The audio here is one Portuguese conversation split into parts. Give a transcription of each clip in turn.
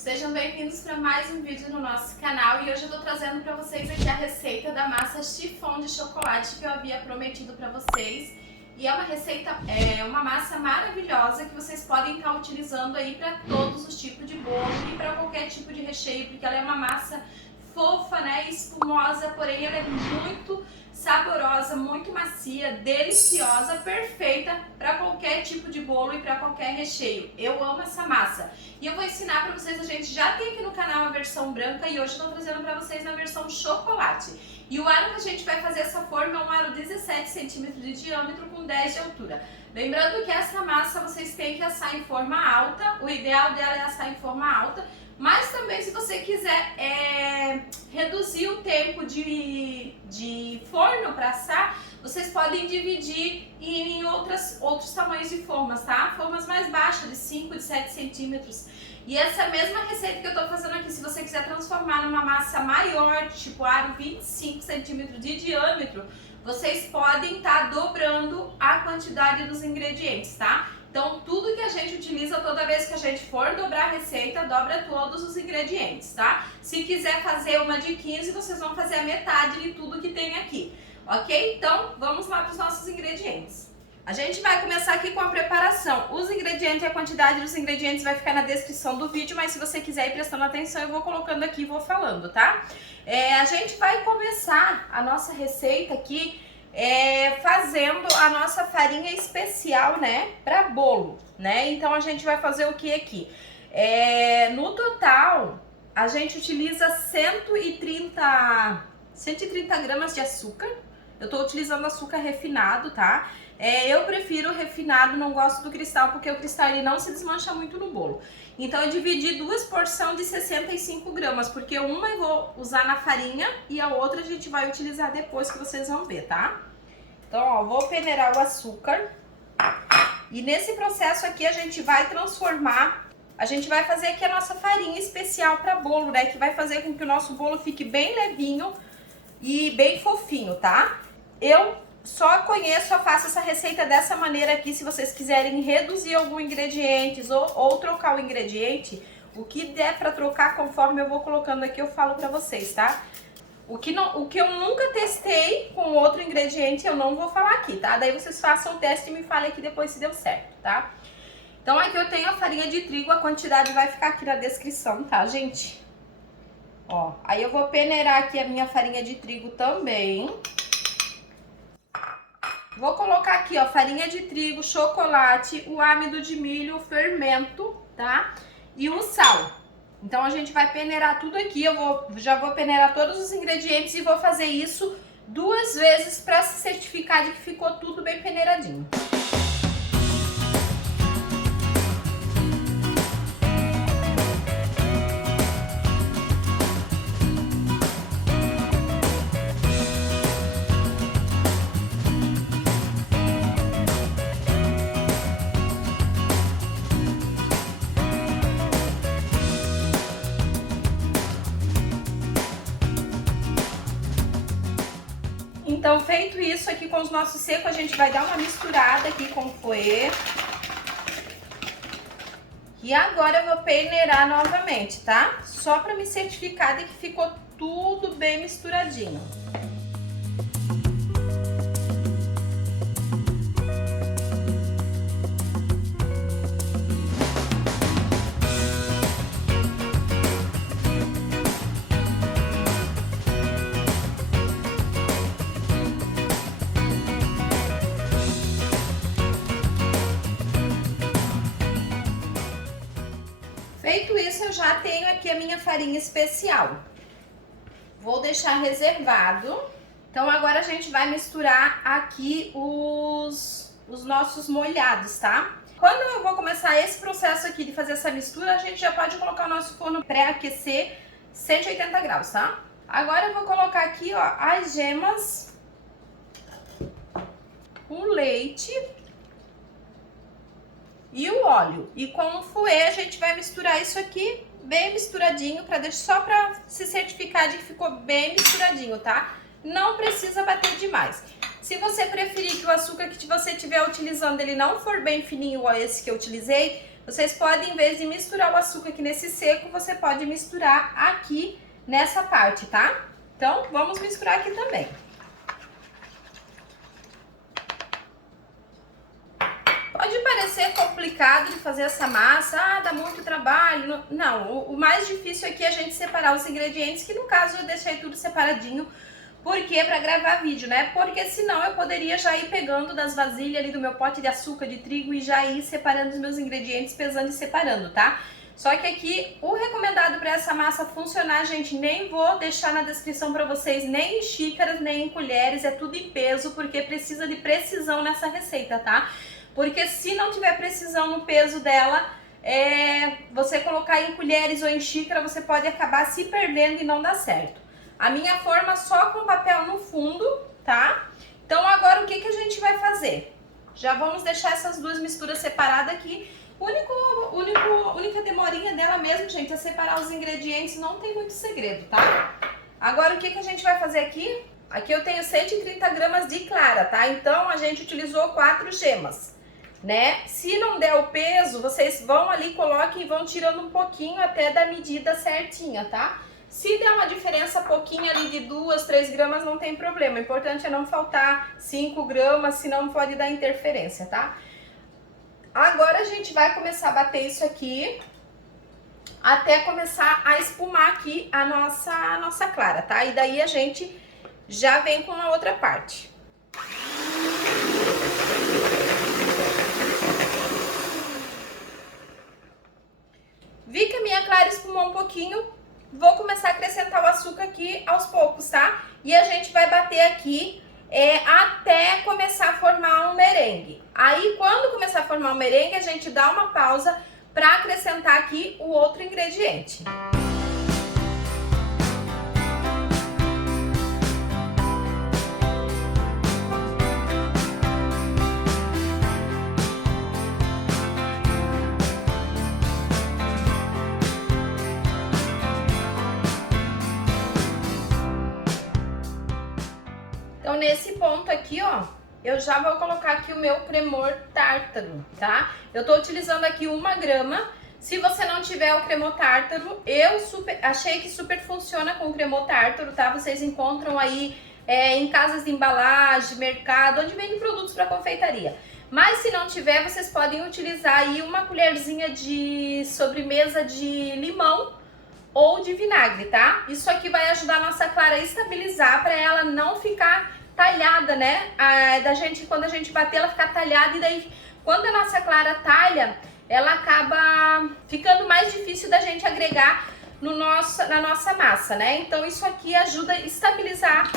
Sejam bem-vindos para mais um vídeo no nosso canal e hoje eu tô trazendo para vocês aqui a receita da massa chiffon de chocolate que eu havia prometido para vocês. E é uma receita, uma massa maravilhosa que vocês podem estar utilizando aí para todos os tipos de bolo e para qualquer tipo de recheio, porque ela é uma massa fofa, né, espumosa, porém ela é muito saborosa, muito macia, deliciosa, perfeita para qualquer tipo de bolo e para qualquer recheio. Eu amo essa massa. E eu vou ensinar para vocês, a gente já tem aqui no canal a versão branca e hoje eu estou trazendo para vocês na versão chocolate. E o aro que a gente vai fazer essa forma é um aro 17 centímetros de diâmetro com 10 de altura. Lembrando que essa massa vocês têm que assar em forma alta, o ideal dela é assar em forma alta, mas também se você quiser reduzir o tempo de forno para assar, vocês podem dividir em outros tamanhos de formas, tá? Formas mais baixas, de 5, de 7 centímetros. E essa mesma receita que eu tô fazendo aqui, se você quiser transformar numa massa maior, tipo aro 25 centímetros de diâmetro, vocês podem estar dobrando a quantidade dos ingredientes, tá? Então, tudo que a gente utiliza, toda vez que a gente for dobrar a receita, dobra todos os ingredientes, tá? Se quiser fazer uma de 15, vocês vão fazer a metade de tudo que tem aqui, ok? Então, vamos lá para os nossos ingredientes. A gente vai começar aqui com a preparação. Os ingredientes e a quantidade dos ingredientes vai ficar na descrição do vídeo, mas se você quiser ir prestando atenção, eu vou colocando aqui e vou falando, tá? A gente vai começar a nossa receita aqui fazendo a nossa farinha especial, né, para bolo, né? Então a gente vai fazer o que aqui? No total, a gente utiliza 130 gramas de açúcar. Eu tô utilizando açúcar refinado, tá? Eu prefiro refinado, não gosto do cristal, porque o cristal ele não se desmancha muito no bolo. Então eu dividi duas porções de 65 gramas, porque uma eu vou usar na farinha e a outra a gente vai utilizar depois, que vocês vão ver, tá? Então, ó, vou peneirar o açúcar. E nesse processo aqui a gente vai transformar, a gente vai fazer aqui a nossa farinha especial para bolo, né? Que vai fazer com que o nosso bolo fique bem levinho e bem fofinho, tá? Eu só faço essa receita dessa maneira aqui. Se vocês quiserem reduzir algum ingrediente ou trocar o ingrediente, o que der para trocar conforme eu vou colocando aqui, eu falo para vocês, tá? O que eu nunca testei com outro ingrediente, eu não vou falar aqui, tá? Daí vocês façam o teste e me falem aqui depois se deu certo, tá? Então aqui eu tenho a farinha de trigo, a quantidade vai ficar aqui na descrição, tá, gente? Ó, aí eu vou peneirar aqui a minha farinha de trigo também. Vou colocar aqui, ó, farinha de trigo, chocolate, o amido de milho, o fermento, tá? E o sal. Então a gente vai peneirar tudo aqui. Já vou peneirar todos os ingredientes e vou fazer isso 2 vezes para se certificar de que ficou tudo bem peneiradinho. Então, feito isso aqui com os nossos secos, a gente vai dar uma misturada aqui com o fouet. E agora eu vou peneirar novamente, tá? Só para me certificar de que ficou tudo bem misturadinho. Feito isso, eu já tenho aqui a minha farinha especial. Vou deixar reservado. Então agora a gente vai misturar aqui os nossos molhados, tá? Quando eu vou começar esse processo aqui de fazer essa mistura, a gente já pode colocar o nosso forno pré-aquecer 180 graus, tá? Agora eu vou colocar aqui, ó, as gemas, o leite e o óleo. E com o fouet a gente vai misturar isso aqui bem misturadinho, só para se certificar de que ficou bem misturadinho, tá? Não precisa bater demais. Se você preferir que o açúcar que você estiver utilizando ele não for bem fininho igual esse que eu utilizei, vocês podem, em vez de misturar o açúcar aqui nesse seco, você pode misturar aqui nessa parte, tá? Então, vamos misturar aqui também. Pode parecer complicado de fazer essa massa, dá muito trabalho. Não, o mais difícil aqui é a gente separar os ingredientes, que no caso eu deixei tudo separadinho. Por quê? Pra gravar vídeo, né? Porque senão eu poderia já ir pegando das vasilhas ali do meu pote de açúcar de trigo e já ir separando os meus ingredientes, pesando e separando, tá? Só que aqui, o recomendado para essa massa funcionar, gente, nem vou deixar na descrição para vocês, nem em xícaras, nem em colheres, é tudo em peso, porque precisa de precisão nessa receita, tá? Porque se não tiver precisão no peso dela, você colocar em colheres ou em xícara, você pode acabar se perdendo e não dar certo. A minha forma só com papel no fundo, tá? Então agora o que a gente vai fazer? Já vamos deixar essas duas misturas separadas aqui. Única demorinha dela mesmo, gente, é separar os ingredientes, não tem muito segredo, tá? Agora o que a gente vai fazer aqui? Aqui eu tenho 130 gramas de clara, tá? Então a gente utilizou 4 gemas, né? Se não der o peso, vocês vão ali, coloquem e vão tirando um pouquinho até da medida certinha, tá? Se der uma diferença pouquinho ali de 2, 3 gramas, não tem problema. O importante é não faltar 5 gramas, senão pode dar interferência, tá? Agora a gente vai começar a bater isso aqui até começar a espumar aqui a nossa clara, tá? E daí a gente já vem com a outra parte. Vi que a minha clara espumou um pouquinho. Vou começar a acrescentar o açúcar aqui aos poucos, tá? E a gente vai bater aqui até começar a formar um merengue. Aí, quando começar a formar um merengue, a gente dá uma pausa para acrescentar aqui o outro ingrediente. Então, nesse ponto aqui, ó, eu já vou colocar aqui o meu cremor tártaro, tá? Eu tô utilizando aqui 1 grama. Se você não tiver o cremor tártaro, achei que super funciona com o cremor tártaro, tá? Vocês encontram aí em casas de embalagem, mercado, onde vende produtos para confeitaria. Mas se não tiver, vocês podem utilizar aí 1 colherzinha de sobremesa de limão ou de vinagre, tá? Isso aqui vai ajudar a nossa clara a estabilizar para ela não ficar talhada, né? Quando a gente bater, ela ficar talhada e daí quando a nossa clara talha, ela acaba ficando mais difícil da gente agregar na nossa massa, né? Então isso aqui ajuda a estabilizar.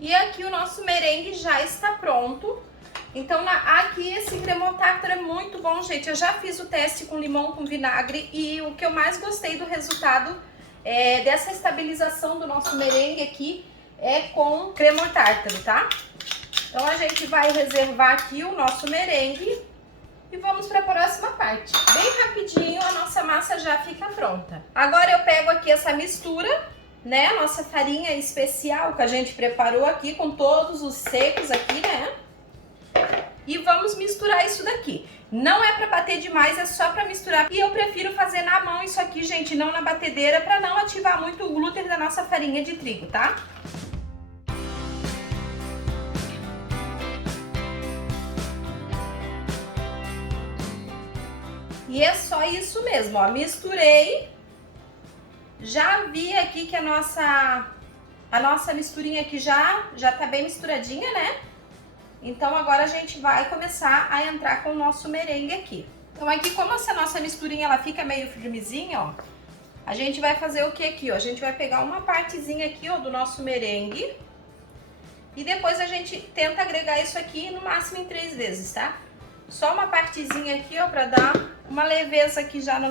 E aqui o nosso merengue já está pronto. Então aqui esse cremor tártaro é muito bom, gente. Eu já fiz o teste com limão, com vinagre e o que eu mais gostei do resultado dessa estabilização do nosso merengue aqui é com cremor tártaro, tá? Então a gente vai reservar aqui o nosso merengue e vamos para a próxima parte. Bem rapidinho a nossa massa já fica pronta. Agora eu pego aqui essa mistura, né? A nossa farinha especial que a gente preparou aqui com todos os secos aqui, né? E vamos misturar isso daqui. Não é para bater demais, é só para misturar. E eu prefiro fazer na mão isso aqui, gente, não na batedeira, para não ativar muito o glúten da nossa farinha de trigo, tá? E é só isso mesmo, ó. Misturei. Já vi aqui que a nossa misturinha aqui já tá bem misturadinha, né? Então agora a gente vai começar a entrar com o nosso merengue aqui. Então aqui, como essa nossa misturinha ela fica meio firmezinha, ó, a gente vai fazer o que aqui, ó? A gente vai pegar uma partezinha aqui, ó, do nosso merengue e depois a gente tenta agregar isso aqui no máximo em 3 vezes, tá? Só uma partezinha aqui, ó, pra dar uma leveza aqui já na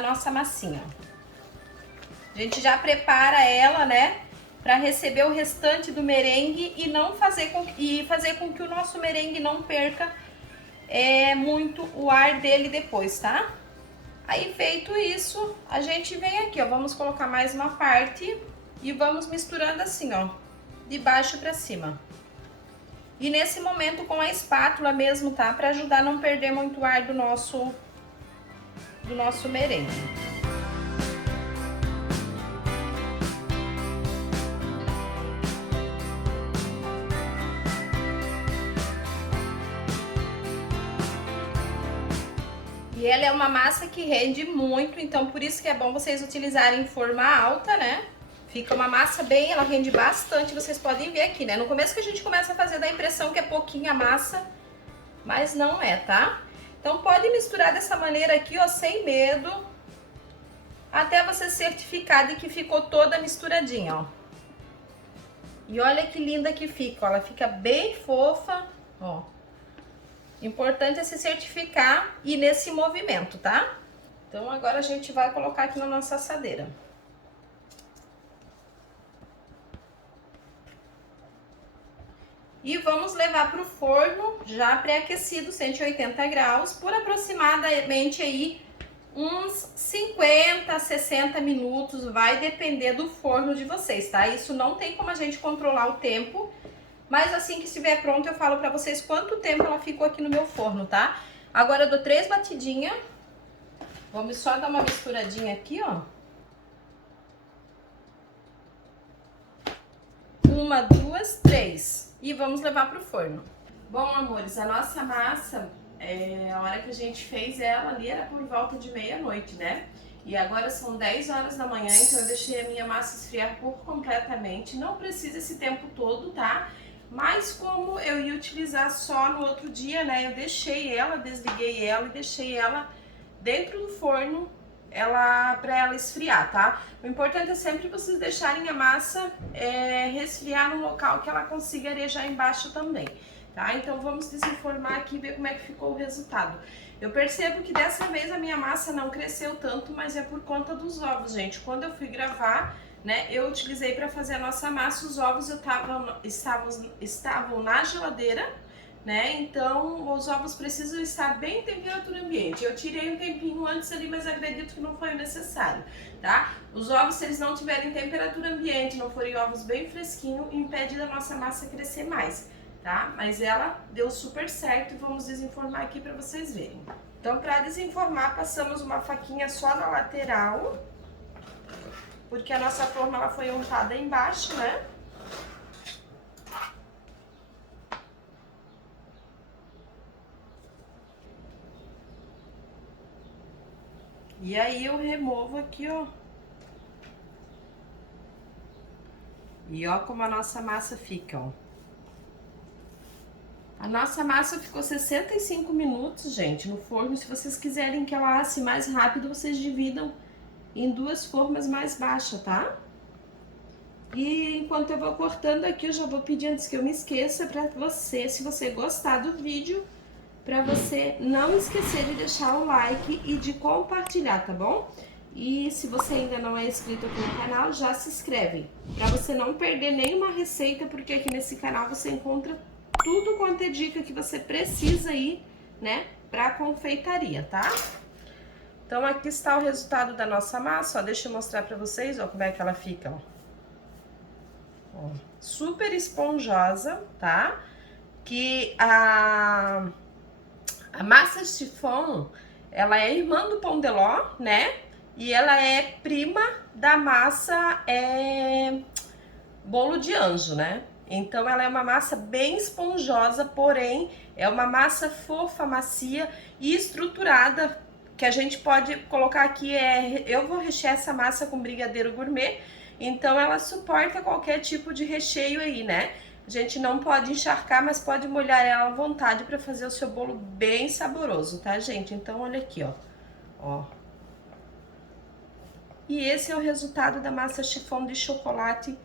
nossa massinha. A gente já prepara ela, né? Para receber o restante do merengue e fazer com que o nosso merengue não perca muito o ar dele depois, tá? Aí feito isso, a gente vem aqui, ó, vamos colocar mais uma parte e vamos misturando assim, ó, de baixo para cima. E nesse momento com a espátula mesmo, tá? Pra ajudar a não perder muito ar do nosso merengue. E ela é uma massa que rende muito, então por isso que é bom vocês utilizarem forma alta, né? Fica uma massa bem, ela rende bastante, vocês podem ver aqui, né? No começo que a gente começa a fazer, dá a impressão que é pouquinha massa, mas não é, tá? Então pode misturar dessa maneira aqui, ó, sem medo, até você certificar de que ficou toda misturadinha, ó. E olha que linda que fica, ó, ela fica bem fofa, ó. Importante é se certificar e nesse movimento, tá? Então agora a gente vai colocar aqui na nossa assadeira. E vamos levar para o forno já pré-aquecido, 180 graus, por aproximadamente aí uns 50, 60 minutos, vai depender do forno de vocês, tá? Isso não tem como a gente controlar o tempo, mas assim que estiver pronto eu falo pra vocês quanto tempo ela ficou aqui no meu forno, tá? Agora eu dou 3 batidinhas, vamos só dar uma misturadinha aqui, ó. 1, 2, 3 e vamos levar pro forno. Bom, amores, a nossa massa, a hora que a gente fez ela ali era por volta de meia-noite, né? E agora são 10 horas da manhã, então eu deixei a minha massa esfriar por completamente. Não precisa esse tempo todo, tá? Mas como eu ia utilizar só no outro dia, né? Eu deixei ela, desliguei ela e deixei ela dentro do forno para ela esfriar, tá? O importante é sempre vocês deixarem a massa resfriar num local que ela consiga arejar embaixo também, tá? Então vamos desenformar aqui e ver como é que ficou o resultado. Eu percebo que dessa vez a minha massa não cresceu tanto, mas é por conta dos ovos, gente. Quando eu fui gravar, né, eu utilizei para fazer a nossa massa, os ovos estavam na geladeira, né? Então os ovos precisam estar bem em temperatura ambiente. Eu tirei um tempinho antes ali, mas acredito que não foi necessário, tá? Os ovos, se eles não tiverem temperatura ambiente, não forem ovos bem fresquinhos, impede da nossa massa crescer mais, tá? Mas ela deu super certo e vamos desenformar aqui para vocês verem. Então, para desenformar, passamos uma faquinha só na lateral, porque a nossa forma ela foi untada embaixo, né? E aí eu removo aqui, ó. E ó como a nossa massa fica, ó. A nossa massa ficou 65 minutos, gente, no forno. Se vocês quiserem que ela asse mais rápido, vocês dividam em 2 formas mais baixas, tá? E enquanto eu vou cortando aqui, eu já vou pedir antes que eu me esqueça pra você, se você gostar do vídeo, pra você não esquecer de deixar o like e de compartilhar, tá bom? E se você ainda não é inscrito aqui no canal, já se inscreve, pra você não perder nenhuma receita, porque aqui nesse canal você encontra tudo quanto é dica que você precisa aí, né, pra confeitaria, tá? Então aqui está o resultado da nossa massa, ó, deixa eu mostrar pra vocês, ó, como é que ela fica, ó. Ó, super esponjosa, tá? Que a massa chiffon, ela é irmã do pão de ló, né? E ela é prima da massa bolo de anjo, né? Então ela é uma massa bem esponjosa, porém é uma massa fofa, macia e estruturada, que a gente pode colocar aqui, eu vou rechear essa massa com brigadeiro gourmet, então ela suporta qualquer tipo de recheio aí, né? A gente não pode encharcar, mas pode molhar ela à vontade para fazer o seu bolo bem saboroso, tá, gente? Então olha aqui, ó. Ó. E esse é o resultado da massa chiffon de chocolate,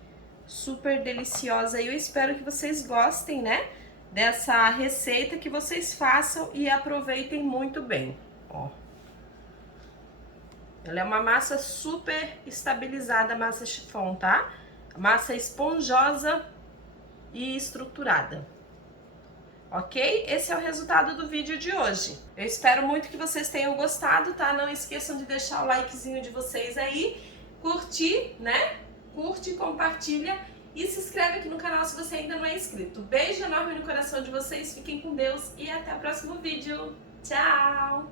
super deliciosa. E eu espero que vocês gostem, né, dessa receita, que vocês façam e aproveitem muito bem, ó. Ela é uma massa super estabilizada, massa chiffon, tá? Massa esponjosa e estruturada. Ok? Esse é o resultado do vídeo de hoje. Eu espero muito que vocês tenham gostado, tá? Não esqueçam de deixar o likezinho de vocês aí, curtir, né? Curte, compartilha E se inscreve aqui no canal se você ainda não é inscrito. Beijo enorme no coração de vocês, fiquem com Deus e até o próximo vídeo. Tchau!